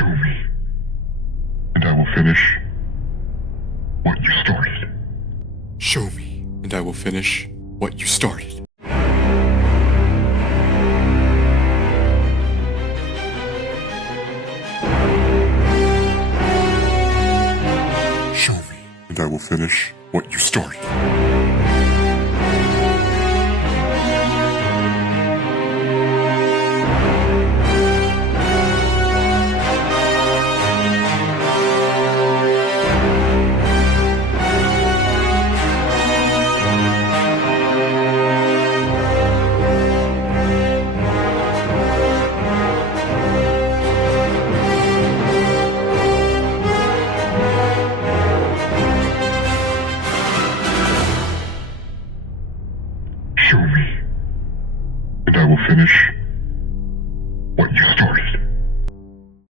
Show me, and I will finish what you started. Show me, and I will finish what you started. Show me, and I will finish what you started.